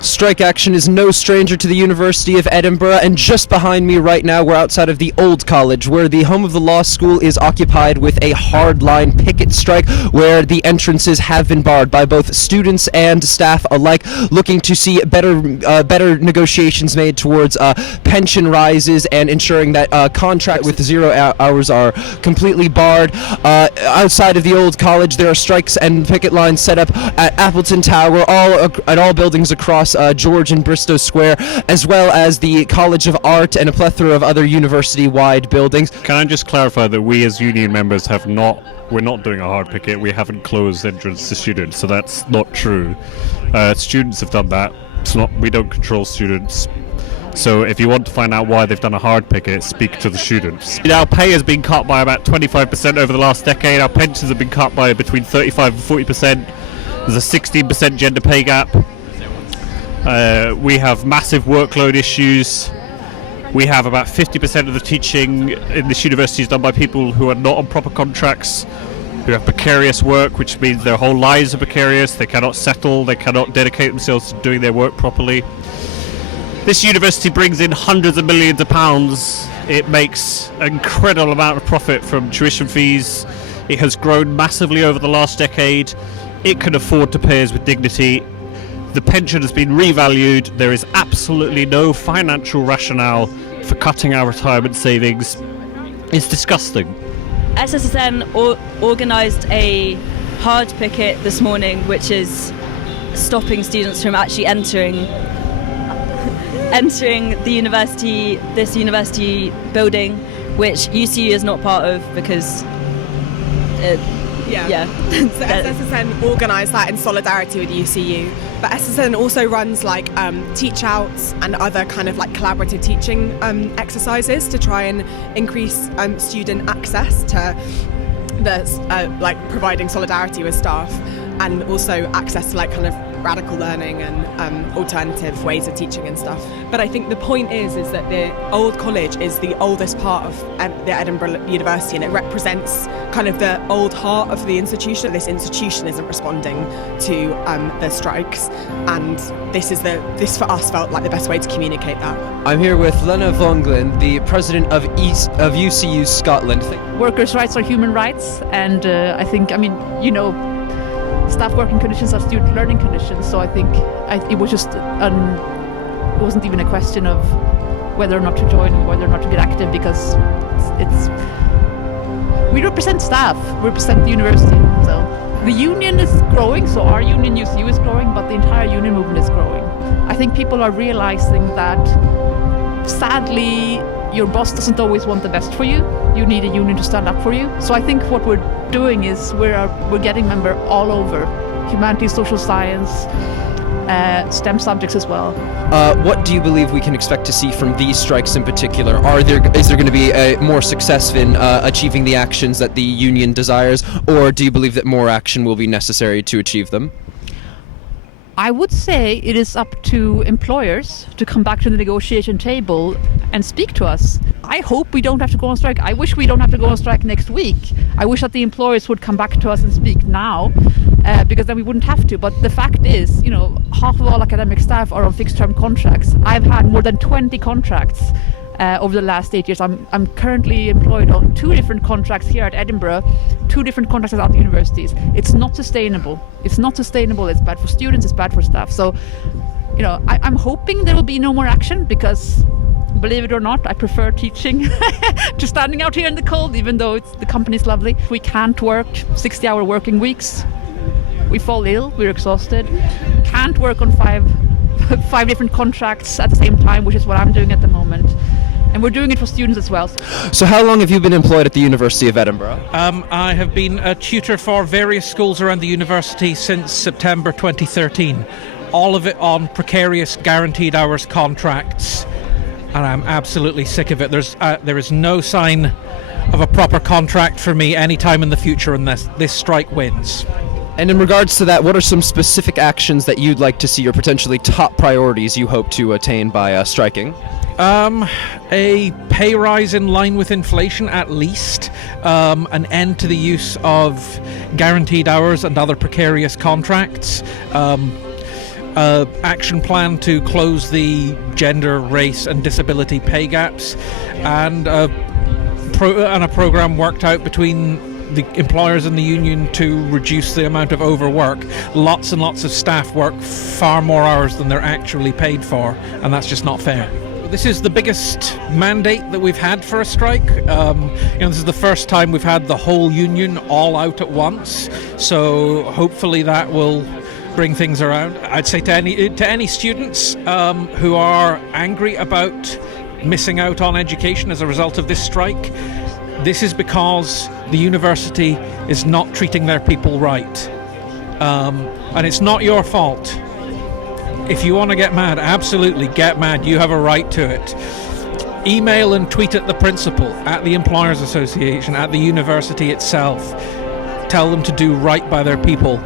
Strike action is no stranger to the University of Edinburgh, and just behind me right now we're outside of the Old College, where the home of the law school is occupied with a hardline picket strike where the entrances have been barred by both students and staff alike, looking to see better negotiations made towards pension rises and ensuring that contracts with 0 hours are completely barred. Outside of the Old College there are strikes and picket lines set up at Appleton Tower, at all buildings across George and Bristow Square, as well as the College of Art and a plethora of other university-wide buildings. Can I just clarify that we as union members we're not doing a hard picket. We haven't closed entrance to students, so that's not true. Students have done that. We don't control students. So if you want to find out why they've done a hard picket, speak to the students. Our pay has been cut by about 25% over the last decade. Our pensions have been cut by between 35 and 40%. There's a 16% gender pay gap. We have massive workload issues. We have about 50% of the teaching in this university is done by people who are not on proper contracts, who have precarious work, which means their whole lives are precarious. They cannot settle, they cannot dedicate themselves to doing their work properly. This university brings in hundreds of millions of pounds. It makes an incredible amount of profit from tuition fees. It has grown massively over the last decade. It can afford to pay us with dignity. The pension has been revalued. There is absolutely no financial rationale for cutting our retirement savings. It's disgusting. SSSN organised a hard picket this morning, which is stopping students from actually entering this university building, which UCU is not part of because So SSSN organised that in solidarity with UCU, but SSSN also runs like teach outs and other kind of like collaborative teaching exercises to try and increase student access to the like providing solidarity with staff, and also access to like kind of radical learning and alternative ways of teaching and stuff. But I think the point is that the Old College is the oldest part of the Edinburgh University, and it represents kind of the old heart of the institution. This institution isn't responding to the strikes, and this for us felt like the best way to communicate that. I'm here with Lena Vonglin, the president of UCU Scotland. Workers' rights are human rights, and I think, staff working conditions are student learning conditions, so I think it was just it wasn't even a question of whether or not to join or whether or not to get active, because we represent staff, we represent the university. So the union is growing, so our union UCU is growing, but the entire union movement is growing. I think people are realizing that sadly your boss doesn't always want the best for you. You need a union to stand up for you. So I think what we're doing is we're getting members all over, humanities, social science, STEM subjects as well. What do you believe we can expect to see from these strikes in particular? Is there going to be more success in achieving the actions that the union desires, or do you believe that more action will be necessary to achieve them? I would say it is up to employers to come back to the negotiation table and speak to us. I hope we don't have to go on strike. I wish we don't have to go on strike next week. I wish that the employers would come back to us and speak now, because then we wouldn't have to. But the fact is, half of all academic staff are on fixed-term contracts. I've had more than 20 contracts over the last 8 years. I'm currently employed on 2 different contracts here at Edinburgh, 2 different contracts at other universities. It's not sustainable. It's not sustainable. It's bad for students. It's bad for staff. So, I'm hoping there will be no more action, because, believe it or not, I prefer teaching to standing out here in the cold, even though the company's lovely. We can't work 60-hour working weeks. We fall ill. We're exhausted. Can't work on five different contracts at the same time, which is what I'm doing at the moment. And we're doing it for students as well. So how long have you been employed at the University of Edinburgh? I have been a tutor for various schools around the university since September 2013. All of it on precarious guaranteed hours contracts. And I'm absolutely sick of it. There is no sign of a proper contract for me anytime in the future unless this strike wins. And in regards to that, what are some specific actions that you'd like to see, or potentially top priorities you hope to attain by striking? A pay rise in line with inflation, at least. An end to the use of guaranteed hours and other precarious contracts. action plan to close the gender, race and disability pay gaps, and a program worked out between the employers and the union to reduce the amount of overwork. Lots and lots of staff work far more hours than they're actually paid for, and that's just not fair. This is the biggest mandate that we've had for a strike. This is the first time we've had the whole union all out at once, so hopefully that will bring things around. I'd say to any students who are angry about missing out on education as a result of this strike, this is because the university is not treating their people right, and it's not your fault. If you want to get mad, absolutely get mad. You have a right to it. Email and tweet at the principal, at the Employers Association, at the university itself. Tell them to do right by their people,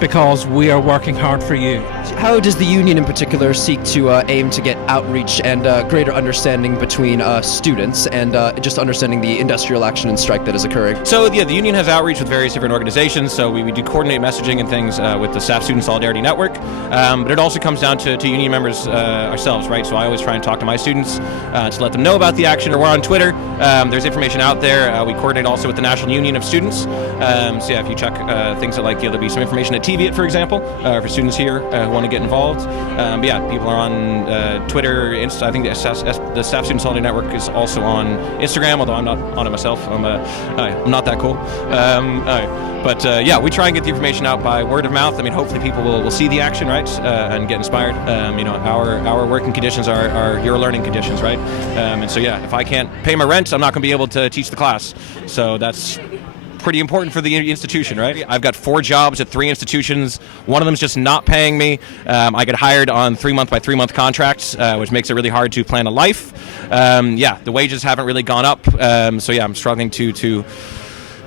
because we are working hard for you. How does the union in particular seek to aim to get outreach and greater understanding between students and just understanding the industrial action and strike that is occurring? So yeah, the union has outreach with various different organizations, so we do coordinate messaging and things with the Staff Student Solidarity Network, but it also comes down to union members ourselves, right? So I always try and talk to my students to let them know about the action, or we're on Twitter. There's information out there. We coordinate also with the National Union of Students. So yeah, if you check things that there'll be some information at TVIT, for example, for students here who want to get involved. But yeah, people are on Twitter, Insta. I think the Staff Student Solidarity Network is also on Instagram, although I'm not on it myself. I'm not that cool. But yeah, we try and get the information out by word of mouth. I mean, hopefully people will see the action, right, and get inspired. Our working conditions are your learning conditions, right? And so yeah, if I can't pay my rent, I'm not going to be able to teach the class. So that's pretty important for the institution, right? I've got 4 jobs at 3 institutions. One of them's just not paying me. I get hired on 3-month by 3-month contracts, which makes it really hard to plan a life. Yeah, the wages haven't really gone up. So yeah, I'm struggling to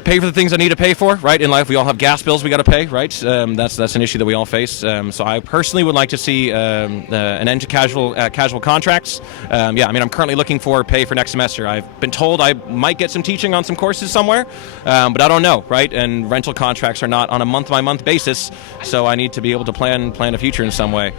pay for the things I need to pay for, right? In life, we all have gas bills we got to pay, right? That's an issue that we all face. So I personally would like to see an end to casual contracts. Yeah, I mean, I'm currently looking for pay for next semester. I've been told I might get some teaching on some courses somewhere, but I don't know, right? And rental contracts are not on a month-by-month basis, so I need to be able to plan a future in some way.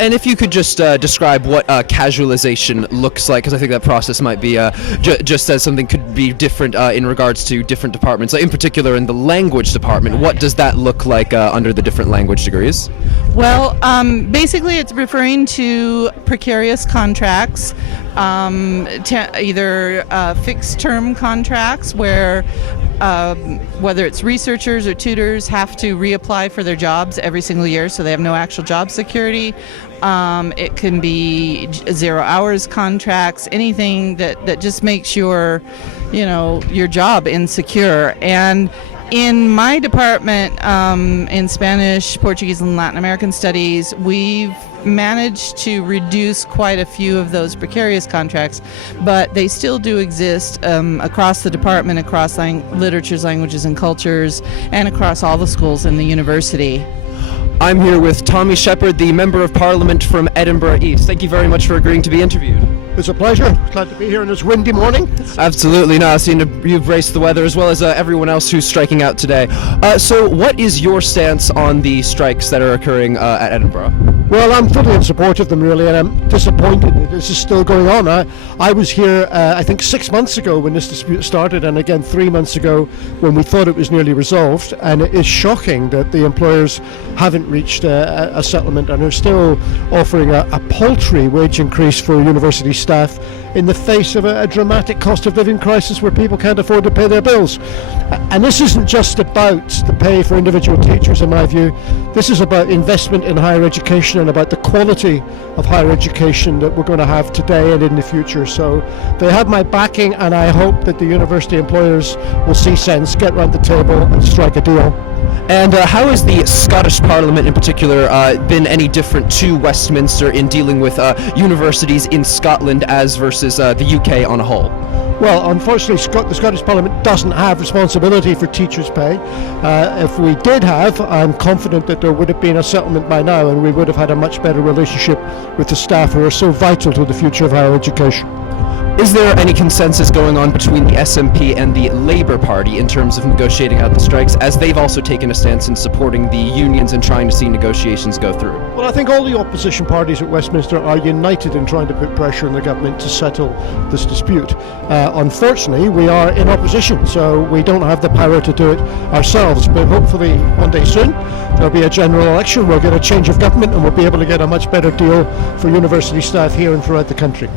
And if you could just describe what casualization looks like, because I think that process might be just as something could be different in regards to different departments. In particular, in the language department, what does that look like under the different language degrees? Well, basically it's referring to precarious contracts, either fixed-term contracts where whether it's researchers or tutors have to reapply for their jobs every single year, so they have no actual job security. It can be 0 hours contracts, anything that just makes your job insecure. And in my department, in Spanish, Portuguese, and Latin American studies, we've managed to reduce quite a few of those precarious contracts, but they still do exist across the department, across literatures, languages, and cultures, and across all the schools in the university. I'm here with Tommy Shepherd, the Member of Parliament from Edinburgh East. Thank you very much for agreeing to be interviewed. It's a pleasure. Glad to be here on this windy morning. Absolutely. No, I've seen you've braced the weather as well as everyone else who's striking out today. So what is your stance on the strikes that are occurring at Edinburgh? Well, I'm fully in support of them, really, and I'm disappointed that this is still going on. I was here, I think, 6 months ago when this dispute started, and again 3 months ago when we thought it was nearly resolved. And it is shocking that the employers haven't reached a settlement and are still offering a paltry wage increase for university staff in the face of a dramatic cost of living crisis where people can't afford to pay their bills. And this isn't just about the pay for individual teachers, in my view. This is about investment in higher education and about the quality of higher education that we're going to have today and in the future. So they have my backing, and I hope that the university employers will see sense, get round the table and strike a deal. And how has the Scottish Parliament in particular been any different to Westminster in dealing with universities in Scotland as versus the UK on a whole? Well, unfortunately, the Scottish Parliament doesn't have responsibility for teachers' pay. If we did have, I'm confident that there would have been a settlement by now, and we would have had a much better relationship with the staff who are so vital to the future of higher education. Is there any consensus going on between the SNP and the Labour Party in terms of negotiating out the strikes, as they've also taken a stance in supporting the unions and trying to see negotiations go through? Well, I think all the opposition parties at Westminster are united in trying to put pressure on the government to settle this dispute. Unfortunately, we are in opposition, so we don't have the power to do it ourselves. But hopefully, one day soon, there'll be a general election, we'll get a change of government, and we'll be able to get a much better deal for university staff here and throughout the country.